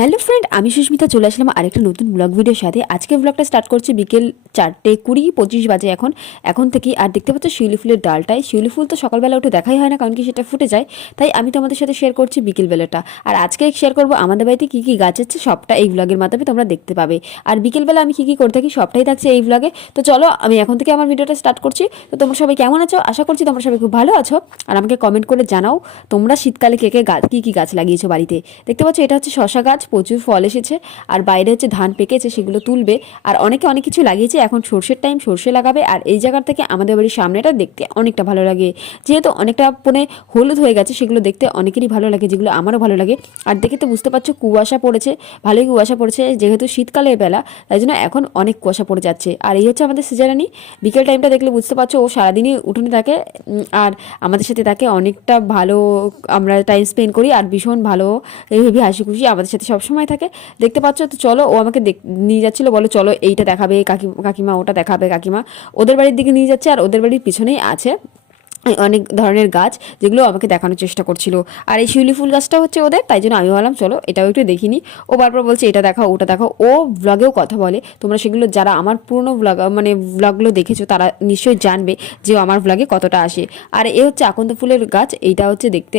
Hello friend, আমি সুস্মিতা চলে আসলাম আরেকটা নতুন ব্লগ ভিডিওর সাথে। আজকে ব্লগটা স্টার্ট করছি বিকেল 4:20-25 বাজে এখন থেকেই। আর দেখতে পাচ্ছ শিউলি ফুলের ডালটাই। শিউলি ফুল তো সকালবেলা উঠে দেখাই হয় না, কারণ কি সেটা ফুটে যায়। তাই আমি তোমাদের সাথে শেয়ার করছি বিকেলবেলাটা। আর আজকে শেয়ার করবো আমাদের বাড়িতে কী কী গাছ আছে, সবটা এই ব্লগের মাধ্যমে তোমরা দেখতে পাবে। আর বিকেলবেলা আমি কী কী করে থাকি সবটাই থাকছে এই ব্লগে। তো চলো আমি এখন থেকে আমার ভিডিওটা স্টার্ট করছি। তো তোমরা সবাই কেমন আছো? আশা করছি তোমরা সবাই খুব ভালো আছো। আর আমাকে কমেন্ট করে জানাও তোমরা শীতকালে কে কে গাছ কী কী গাছ লাগিয়েছো বাড়িতে। দেখতে পাচ্ছ এটা হচ্ছে শশা গাছ, প্রচুর ফল এসেছে। আর বাইরে হচ্ছে ধান পেকেছে, সেগুলো তুলবে। আর অনেকে অনেক কিছু লাগিয়েছে, এখন সর্ষের টাইম, সর্ষে লাগাবে। আর এই জায়গার থেকে আমাদের বাড়ির সামনেটা দেখতে অনেকটা ভালো লাগে, যেহেতু অনেকটা মানে হলুদ হয়ে গেছে, সেগুলো দেখতে অনেকেরই ভালো লাগে, যেগুলো আমারও ভালো লাগে। আর দেখে তো বুঝতে পারছো কুয়াশা পড়েছে, ভালোই কুয়াশা পড়েছে, যেহেতু শীতকালের বেলা তাই জন্য এখন অনেক কুয়াশা পড়ে যাচ্ছে। আর এই হচ্ছে আমাদের সিজারানি। বিকেল টাইমটা দেখলে বুঝতে পারছো ও সারাদিনই উঠোনে থাকে, আর আমাদের সাথে থাকে অনেকটা ভালো, আমরা টাইম স্পেন্ড করি। আর ভীষণ ভালো হেভি হাসি খুশি আমাদের সাথে সবসময় থাকে, দেখতে পাচ্ছ। তো চলো, ও আমাকে নিয়ে যাচ্ছিলো, বলো চলো এইটা দেখাবে কাকিমা, ওটা দেখাবে কাকিমা। ওদের বাড়ির দিকে নিয়ে যাচ্ছে, আর ওদের বাড়ির পিছনেই আছে অনেক ধরনের গাছ, যেগুলো আমাকে দেখানোর চেষ্টা করছিল। আর এই শিউলি ফুল গাছটা হচ্ছে ওদের, তাই জন্য আমি বললাম চলো এটাও একটু দেখিনি। ও বারবার বলছে এটা দেখাও ওটা দেখাও, ও ব্লগেও কথা বলে। তোমরা সেগুলো যারা আমার পুরনো ব্লগগুলো দেখেছো তারা নিশ্চয়ই জানবে যে ও আমার ব্লগে কতটা আসে। আর এ হচ্ছে আকন্দ ফুলের গাছ, এইটা হচ্ছে দেখতে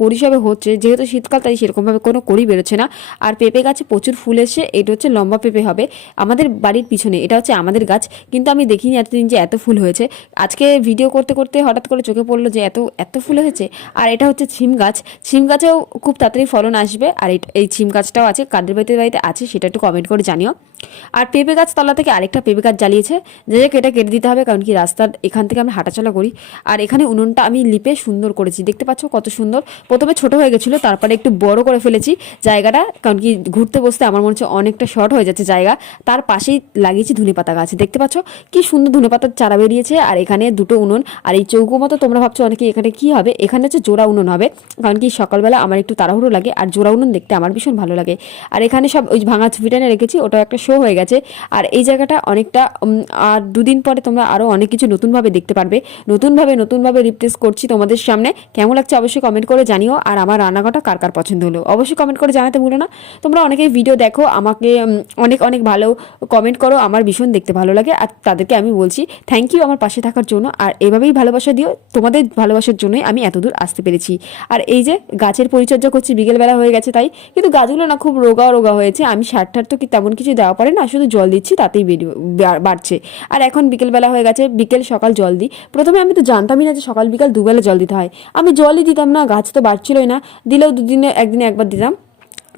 কড়ি সবে হচ্ছে, যেহেতু শীতকাল তাই সেরকমভাবে কোনো কড়ি বেরোচ্ছে না। আর পেঁপে গাছে প্রচুর ফুল এসে, এটা হচ্ছে লম্বা পেঁপে হবে আমাদের বাড়ির পিছনে, এটা হচ্ছে আমাদের গাছ, কিন্তু আমি দেখিনি এতদিন যে এত ফুল হয়েছে। আজকে ভিডিও করতে করতে হঠাৎ করে চোখে পড়লো যে এত এত ফুল হয়েছে। আর এটা হচ্ছে ছিম গাছ, ছিম গাছেও খুব তাড়াতাড়ি ফলন আসবে। আর এই ছিম গাছটাও আছে, কাদের বাড়িতে আছে সেটা একটু কমেন্ট করে জানিও। আর পেঁপে গাছ তলা থেকে আরেকটা পেঁপে গাছ জ্বালিয়েছে, যে এটা কেটে দিতে হবে, কারণ কি রাস্তার এখান থেকে আমরা হাঁটাচলা করি। আর এখানে উনুনটা আমি লিপে সুন্দর করেছি, দেখতে পাচ্ছ কত সুন্দর। প্রথমে ছোট হয়ে গেছিলো, তারপরে একটু বড় করে ফেলেছি জায়গাটা, কারণ কি ঘুরতে বসতে আমার মনে হচ্ছে অনেকটা শর্ট হয়ে যাচ্ছে জায়গা। তার পাশেই লাগিয়েছি ধনেপাতা গাছ, দেখতে পাচ্ছ কি সুন্দর ধনেপাতার চারা বেরিয়েছে। আর এখানে দুটো উনুন, আর এই চৌকো মতো তোমরা ভাবছো অনেকে এখানে কি হবে, এখানে হচ্ছে জোড়া উনুন হবে, কারণ কি সকালবেলা আমার একটু তাড়াহুড়ো লাগে, আর জোড়া উনুন দেখতে আমার ভীষণ ভালো লাগে। আর এখানে সব ওই ভাঙা ছিপিটানে রেখেছি, ওটা একটা শো হয়ে গেছে। আর এই জায়গাটা অনেকটা আর দুদিন পরে তোমরা আরও অনেক কিছু নতুনভাবে দেখতে পারবে, নতুনভাবে রিপ্লেস করছি তোমাদের সামনে। কেমন লাগছে অবশ্যই কমেন্ট করে জানিও। আর আমার রান্নাঘরটা কার কার পছন্দ হলো অবশ্যই কমেন্ট করে জানাতে ভুলো না। তোমরা অনেকেই ভিডিও দেখো, আমাকে অনেক অনেক ভালো কমেন্ট করো, আমার ভীষণ দেখতে ভালো লাগে। আর তাদেরকে আমি বলছি থ্যাংক ইউ আমার পাশে থাকার জন্য। আর এভাবেই ভালোবাসা দিও, তোমাদের ভালোবাসার জন্যই আমি এতদূর আসতে পেরেছি। আর এই যে গাছের পরিচর্যা করছি, বিকেলবেলা হয়ে গেছে তাই, কিন্তু গাছগুলো না খুব রোগা হয়েছে। আমি সার ঠার তো কি তেমন কিছু দেওয়া পড়ে না, শুধু জল দিচ্ছি তাতেই বাড়ছে। আর এখন বিকেলবেলা হয়ে গেছে, বিকেল সকাল জল দিই। প্রথমে আমি তো জানতামই না যে সকাল বিকাল দুবেলা জল দিতে হয়, আমি জলই দিতাম না, গাছ তো বাড়ছিলই না, দিলেও একদিনে একবার দিতাম।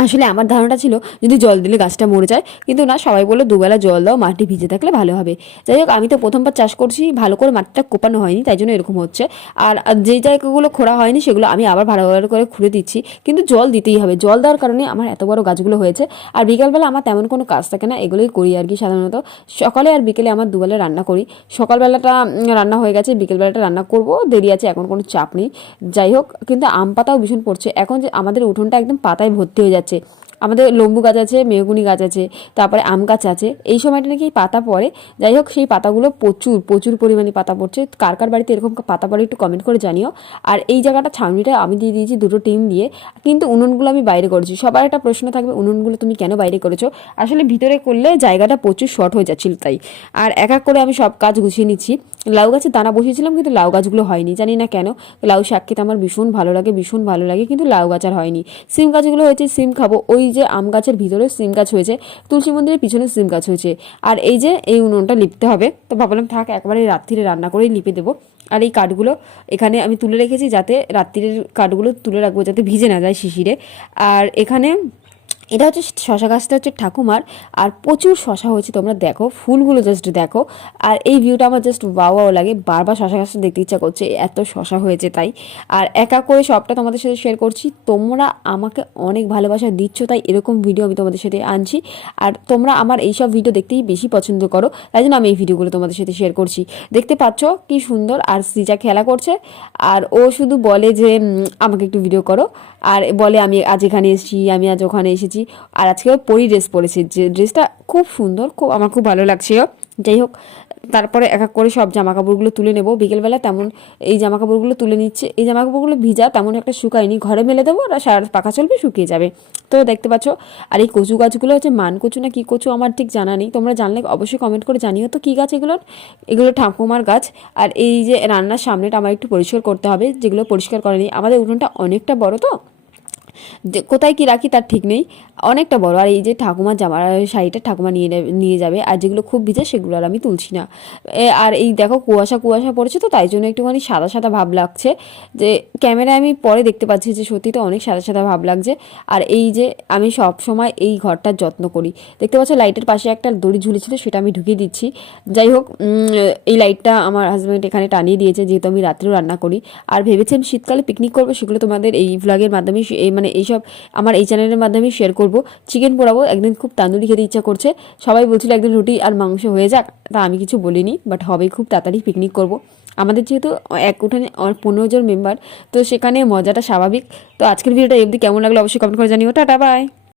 আসলে আমার ধারণাটা ছিল যদি জল দিলে গাছটা মরে যায়, কিন্তু না, সবাই বললো দুবেলা জল দাও, মাটি ভিজে থাকলে ভালো হবে। যাই হোক, আমি তো প্রথমবার চাষ করছি, ভালো করে মাটিটা কোপানো হয়নি, তাই জন্য এরকম হচ্ছে। আর যেই জায়গাগুলো খোঁড়া হয়নি সেগুলো আমি আবার ভালো করে খুঁড়ে দিচ্ছি, কিন্তু জল দিতেই হবে, জল দেওয়ার কারণে আমার এত বড় গাছগুলো হয়েছে। আর বিকালবেলা আমার তেমন কোনো কাজ থাকে না, এগুলোই করি আর কি সাধারণত। সকালে আর বিকেলে আমার দুবেলা রান্না করি, সকালবেলাটা রান্না হয়ে গেছে, বিকেলবেলাটা রান্না করব, দেরি আছে, এখন কোনো চাপ নেই। যাই হোক, কিন্তু আম পাতাও ভীষণ পড়ছে এখন, যে আমাদের উঠোনটা একদম পাতায় ভর্তি হয়ে যাচ্ছে। আমাদের লেবু গাছ আছে, মেহগুনি গাছ আছে, তারপরে আম গাছ আছে, এই সময়টা নাকি পাতা পড়ে। যাই হোক, সেই পাতাগুলো প্রচুর পরিমাণে পাতা পড়ছে। কার কার বাড়িতে এরকম পাতা পড়ে একটু কমেন্ট করে জানিও। আর এই জায়গাটা ছাউনিটা আমি দিয়ে দিয়েছি দুটো টিন দিয়ে, কিন্তু উনুনগুলো আমি বাইরে করেছি। সবার একটা প্রশ্ন থাকবে উনুনগুলো তুমি কেন বাইরে করেছো, আসলে ভিতরে করলে জায়গাটা প্রচুর শর্ট হয়ে যাচ্ছিল তাই। আর এক এক করে আমি সব কাজ গুছিয়ে নিচ্ছি। লাউ গাছে দানা বসিয়েছিলাম, কিন্তু লাউ গাছগুলো হয়নি, জানি না কেন। লাউ শাক খেতে আমার ভীষণ ভালো লাগে, কিন্তু লাউ গাছ আর হয়নি। সিম গাছগুলো হয়েছে, সিম খাবো। ওই যে আম গাছের ভিতরে সিম গাছ হয়েছে, তুলসী মন্দিরের পিছনে সিম গাছ হয়েছে। আর এই যে এই উনুনটা লিপতে হবে, তো ভাবলাম থাক একবারে রাত্রিরে রান্না করেই লিপে দেবো। আর এই কাঠগুলো এখানে আমি তুলে রেখেছি, যাতে রাত্রিরের কাঠগুলো তুলে রাখবো যাতে ভিজে না যায় শিশিরে। আর এখানে এটা হচ্ছে শশা গাছটা হচ্ছে ঠাকুমার, আর প্রচুর শশা হয়েছে, তোমরা দেখো ফুলগুলো জাস্ট দেখো। আর এই ভিউটা আমার জাস্ট ওয়াও লাগে, বারবার শশা গাছটা দেখতে ইচ্ছা করছে, এত শশা হয়েছে তাই। আর একা করে সবটা তোমাদের সাথে শেয়ার করছি, তোমরা আমাকে অনেক ভালোবাসা দিচ্ছ, তাই এরকম ভিডিও আমি তোমাদের সাথে আনছি। আর তোমরা আমার এইসব ভিডিও দেখতেই বেশি পছন্দ করো, তাই জন্য আমি এই ভিডিওগুলো তোমাদের সাথে শেয়ার করছি। দেখতে পাচ্ছ কি সুন্দর। আর সৃজা খেলা করছে, আর ও শুধু বলে যে আমাকে একটু ভিডিও করো, আর বলে আমি আজ এখানে এসেছি, আমি আজ ওখানে এসেছি। আর আজকে ও পরি ড্রেস পরেছে, যে ড্রেসটা খুব সুন্দর, আমার খুব ভালো লাগছে। যাই হোক, তারপরে এক এক করে সব জামাকাপড়গুলো তুলে নেব বিকেলবেলা। তেমন এই জামাকাপড়গুলো তুলে নিচ্ছে, এই জামাকাপড়গুলো ভিজা, তেমন একটা শুকায়নি, ঘরে মেলে দেবো আর সারা পাকা চলবে, শুকিয়ে যাবে। তো দেখতে পাচ্ছ। আর এই কচু গাছগুলো হচ্ছে মান কচু না কি কচু আমার ঠিক জানা নেই, তোমরা জানলে অবশ্যই কমেন্ট করে জানিও তো কী গাছ এগুলোর। এগুলো ঠাকুমার গাছ। আর এই যে রান্নার সামনেটা আমার একটু পরিষ্কার করতে হবে, যেগুলো পরিষ্কার করেনি। আমাদের উঠোনটা অনেকটা বড়, তো যে কোথায় কি রাখি তার ঠিক নেই, অনেকটা বড়। আর এই যে ঠাকুমার জামার শাড়িটা ঠাকুমা নিয়ে যাবে, আর যেগুলো খুব ভিজে সেগুলো আর আমি তুলছি না। আর এই দেখো কুয়াশা কুয়াশা পড়েছে, তো তাই জন্য একটুখানি সাদা সাদা ভাব লাগছে, যে ক্যামেরায় আমি পরে দেখতে পাচ্ছি যে সত্যি তো অনেক সাদা সাদা ভাব লাগছে। আর এই যে আমি সব সময় এই ঘরটার যত্ন করি, দেখতে পাচ্ছ লাইটের পাশে একটা দড়ি ঝুলেছিল, সেটা আমি ঢুকিয়ে দিচ্ছি। যাই হোক, এই লাইটটা আমার হাজব্যান্ড এখানে টানিয়ে দিয়েছে, যেহেতু আমি রাত্রেও রান্না করি। আর ভেবেছি আমি শীতকালে পিকনিক করবো, সেগুলো তোমাদের এই ভ্লগের মাধ্যমে মানে এইসব আমার এই চ্যানেলের মাধ্যমে শেয়ার করব। চিকেন পোড়াবো, একদিন খুব তান্দুরি খেতে ইচ্ছা করছে, সবাই বলছিল একদিন রুটি আর মাংস হয়ে যাক, তা আমি কিছু বলিনি, বাট হবে, খুব তাড়াতাড়ি পিকনিক করব। আমাদের যেহেতু এক উঠানে 15 জন মেম্বার, তো সেখানে মজাটা স্বাভাবিক। তো আজকের ভিডিওটা এমনি কেমন লাগলো অবশ্যই কমেন্ট করে জানিও। Tata, by.